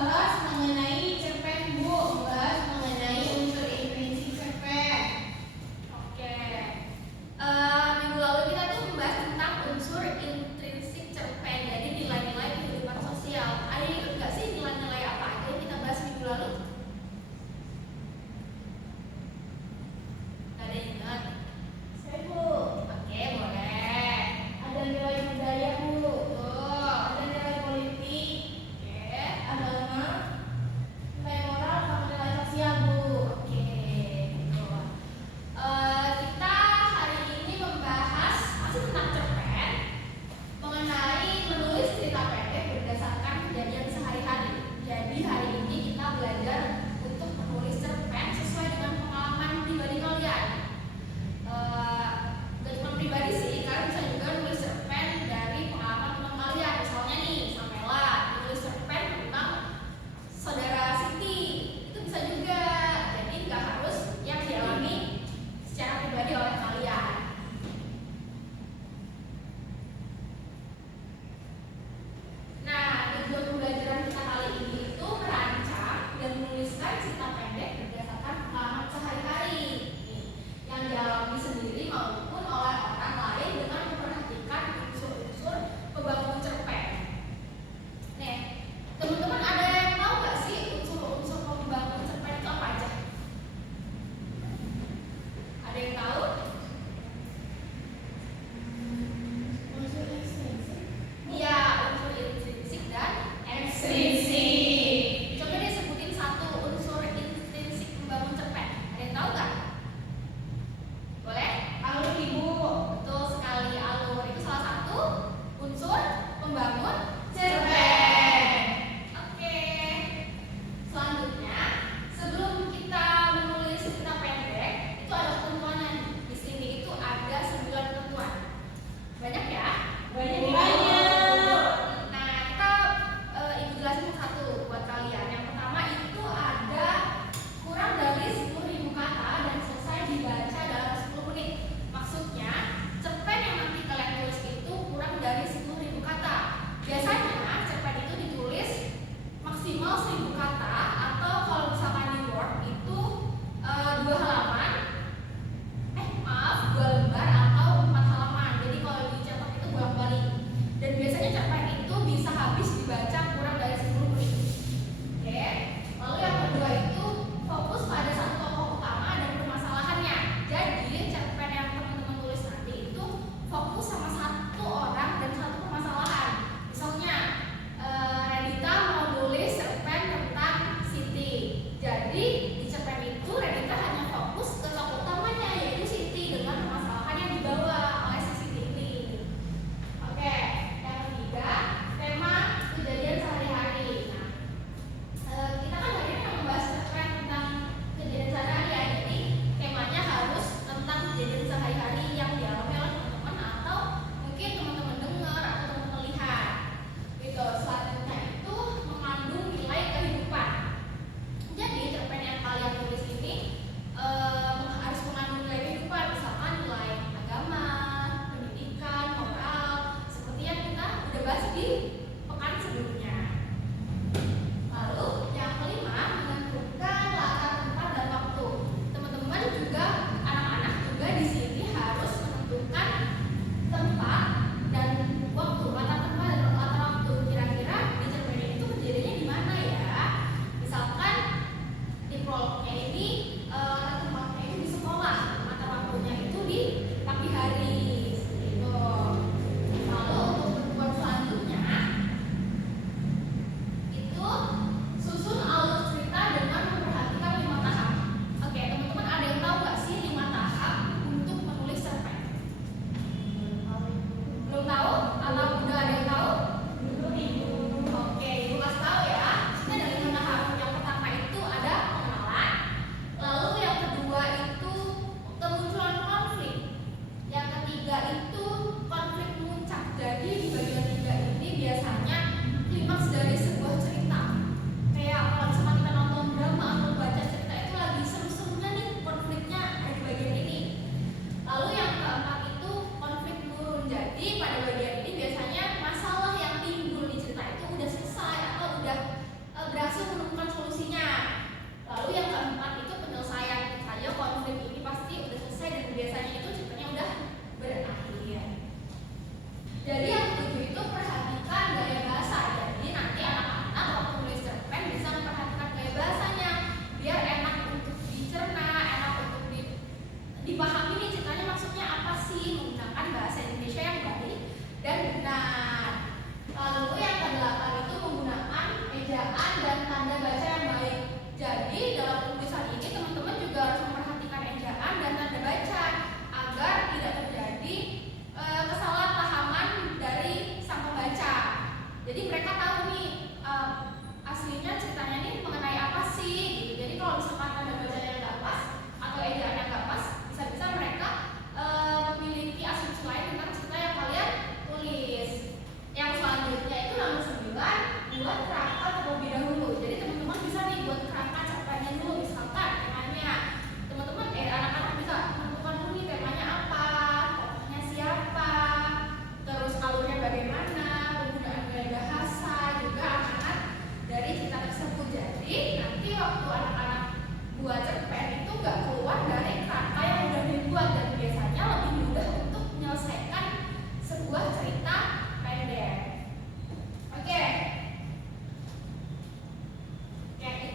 membahas mengenai cerpen, Bu. Membahas mengenai unsur intrinsik cerpen. Oke. Minggu lalu kita tuh membahas tentang unsur intrinsik cerpen, jadi nilai-nilai kehidupan sosial. Ada yang ikut nggak sih nilai-nilai apa aja yang kita bahas minggu lalu? Nggak ada yang ingat? Saya, Bu. Oke, boleh. Ada nilai budaya, Bu. Tuh. Ada nilai politik, Oke. agama,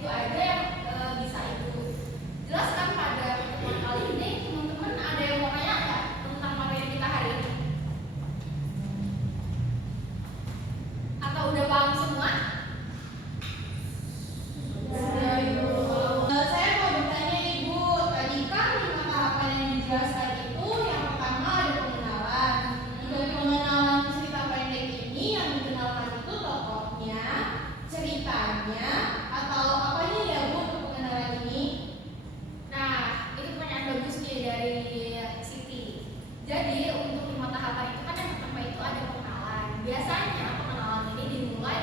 Itu aja yang bisa Ibu jelaskan pada pertemuan kali ini. Teman-teman ada yang mau tanya nggak tentang materi kita hari ini? Atau udah paham semua? Saya mau bertanya Ibu, tadi kan 5 tahapan yang dijelaskan itu yang pertama ada pengenalan. Dari pengenalan cerita pendek ini yang dikenalkan itu tokohnya, ceritanya, atau apanya ya Bu untuk pengenalan ini? Nah, itu pertanyaan bagus nih dari Siti. Jadi untuk 5 tahapan itu kan yang pertama itu ada pengenalan. Biasanya pengenalan ini dimulai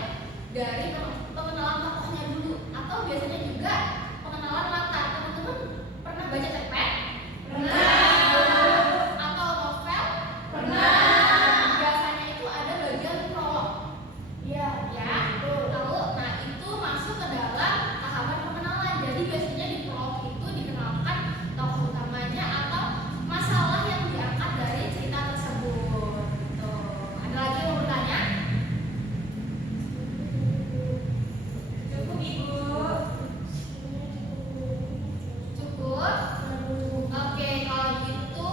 dari pengenalan tokohnya dulu, atau biasanya juga pengenalan latar. Teman-teman pernah baca cerpen? Atau novel? Biasanya itu ada bagian prolog. Ya. Lalu, nah itu masuk ke dalam tahapan pengenalan. Jadi biasanya di prolog itu dikenalkan tokoh utamanya atau masalah yang diangkat dari cerita tersebut. Tuh. Ada lagi yang mau bertanya? Cukup Ibu. Cukup? Oke, kalau gitu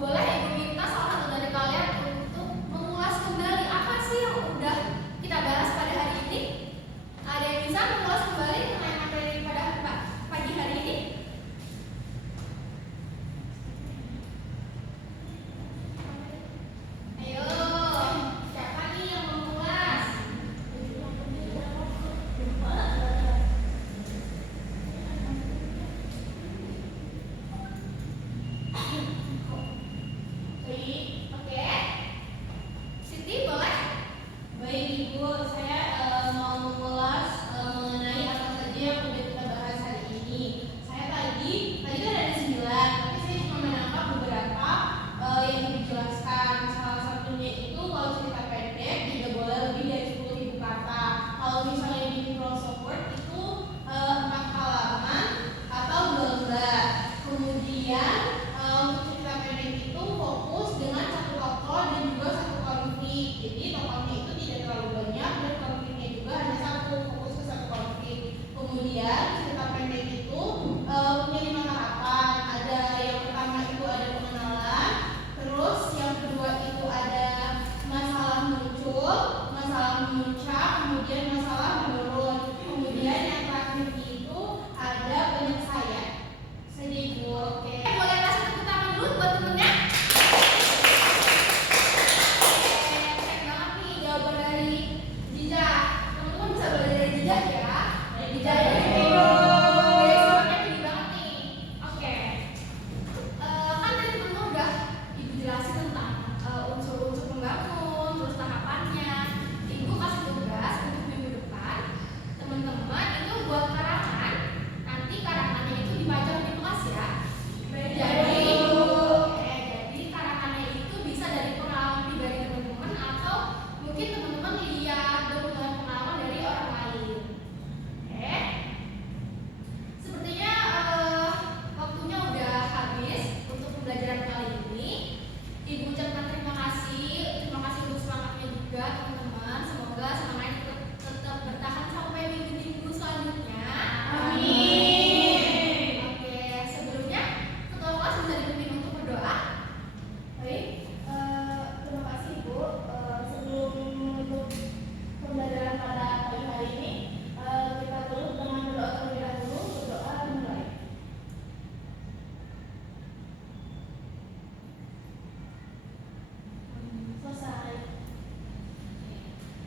boleh Ibu minta salah satu dari kalian untuk mengulas kembali apa sih yang udah kita bahas pada hari ini? Ada yang bisa mengulas kembali mengenai materi pada pagi hari ini? Ayo, siapa nih yang mengulas? Oke. Siti boleh? Baik Ibu, saya mau mengulas mengenai apa saja yang sudah kita bahas hari ini. Saya tadi kan ada 9, tapi saya cuma menangkap beberapa yang dijelaskan. Salah satunya itu kalau cerita pendek tidak boleh lebih dari 10.000 kata. Kalau misalnya di Microsoft Word itu 4 halaman atau 12. Kemudian untuk cerita pendek itu fokus dengan satu tokoh dan juga satu konflik. Jadi tokohnya itu tidak terlalu banyak dan konfliknya juga hanya satu, fokus ke satu konflik. Kemudian cerita pendek itu punya 5 tahapan. Ada yang pertama itu ada pengenalan, terus yang kedua itu ada masalah muncul, masalah memuncak, kemudian masalah menurun. Kemudian yang terakhir itu ada penyelesaian. Saja Ibu. Oke. Boleh kasih tepuk tangan dulu buat temennya? Keren banget nih jawaban dari Jija. Teman-teman bisa belajar dari Jija ya. Jija dari video. Semuanya tinggi banget nih. Oke. Kan tadi teman-teman udah Ibu jelasin tentang unsur-unsur pembangun, terus tahapannya. Ibu kasih tugas untuk minggu depan. Teman-teman itu buat karangan. Nanti karangannya itu dipajang di kelas ya. Jadi karangannya itu bisa dari pengalaman pribadi teman-teman atau mungkin teman-teman lihat dokumen pengalaman dari orang lain. Oke. Sepertinya waktunya udah habis untuk pembelajaran kali ini. Ibu ucapkan terima kasih untuk semangatnya juga teman-teman. Semoga semangatnya tetap bertahan sampai minggu-minggu selanjutnya. Amin. Oke, sebelumnya ketua kelas bisa dipimpin untuk berdoa. Baik, terima kasih Bu. Sebelum menutup pembelajaran pada pagi hari ini, kita tutup dengan berdoa terlebih dahulu. Berdoa dimulai. Selesai.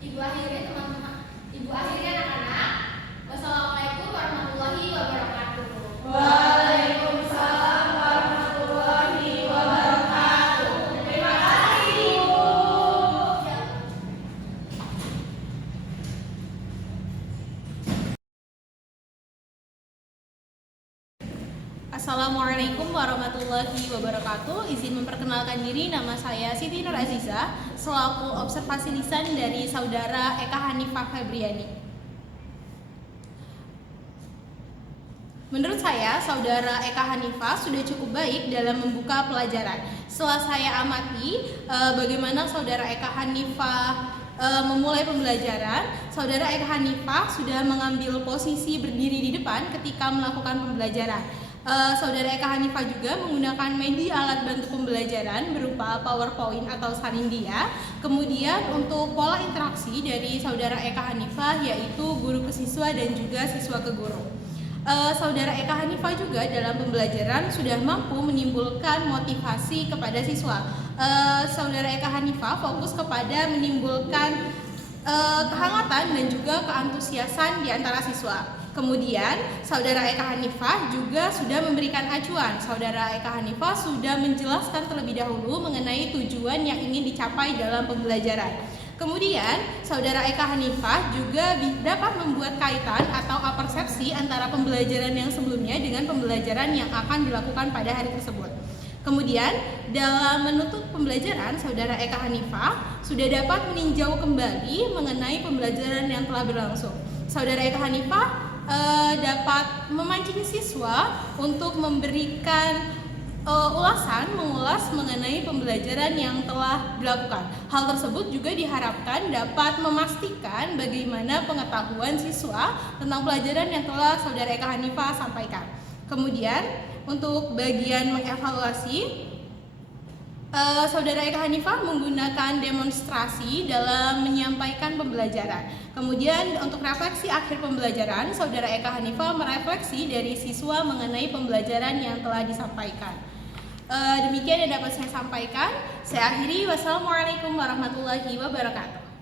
Ibu akhiri teman-teman. Ibu akhiri anak-anak. Wassalamualaikum warahmatullahi wabarakatuh. Waalaikumsalam warahmatullahi wabarakatuh. Terima kasih Bu. Assalamualaikum warahmatullahi wabarakatuh. Izin memperkenalkan diri, nama saya Siti Nur Aziza, selaku observasi lisan dari Saudara Eka Hanifah Febriani. Menurut saya, Saudara Eka Hanifah sudah cukup baik dalam membuka pelajaran. Setelah saya amati bagaimana Saudara Eka Hanifah memulai pembelajaran, Saudara Eka Hanifah sudah mengambil posisi berdiri di depan ketika melakukan pembelajaran. Saudara Eka Hanifah juga menggunakan media alat bantu pembelajaran berupa PowerPoint atau Sanindia. Kemudian untuk pola interaksi dari Saudara Eka Hanifah yaitu guru ke siswa dan juga siswa ke guru. Saudara Eka Hanifah juga dalam pembelajaran sudah mampu menimbulkan motivasi kepada siswa. Saudara Eka Hanifah fokus kepada menimbulkan kehangatan dan juga keantusiasan di antara siswa. Kemudian, Saudara Eka Hanifah juga sudah memberikan acuan. Saudara Eka Hanifah sudah menjelaskan terlebih dahulu mengenai tujuan yang ingin dicapai dalam pembelajaran. Kemudian, Saudara Eka Hanifah juga dapat membuat kaitan atau persepsi antara pembelajaran yang sebelumnya dengan pembelajaran yang akan dilakukan pada hari tersebut. Kemudian, dalam menutup pembelajaran, Saudara Eka Hanifah sudah dapat meninjau kembali mengenai pembelajaran yang telah berlangsung. Saudara Eka Hanifah dapat memancing siswa untuk memberikan mengulas mengenai pembelajaran yang telah dilakukan. Hal tersebut juga diharapkan dapat memastikan bagaimana pengetahuan siswa tentang pelajaran yang telah Saudara Eka Hanifah sampaikan. Kemudian, untuk bagian mengevaluasi, Saudara Eka Hanifah menggunakan demonstrasi dalam menyampaikan pembelajaran. Kemudian untuk refleksi akhir pembelajaran, Saudara Eka Hanifah merefleksi dari siswa mengenai pembelajaran yang telah disampaikan. Demikian yang dapat saya sampaikan. Saya akhiri. Wassalamualaikum warahmatullahi wabarakatuh.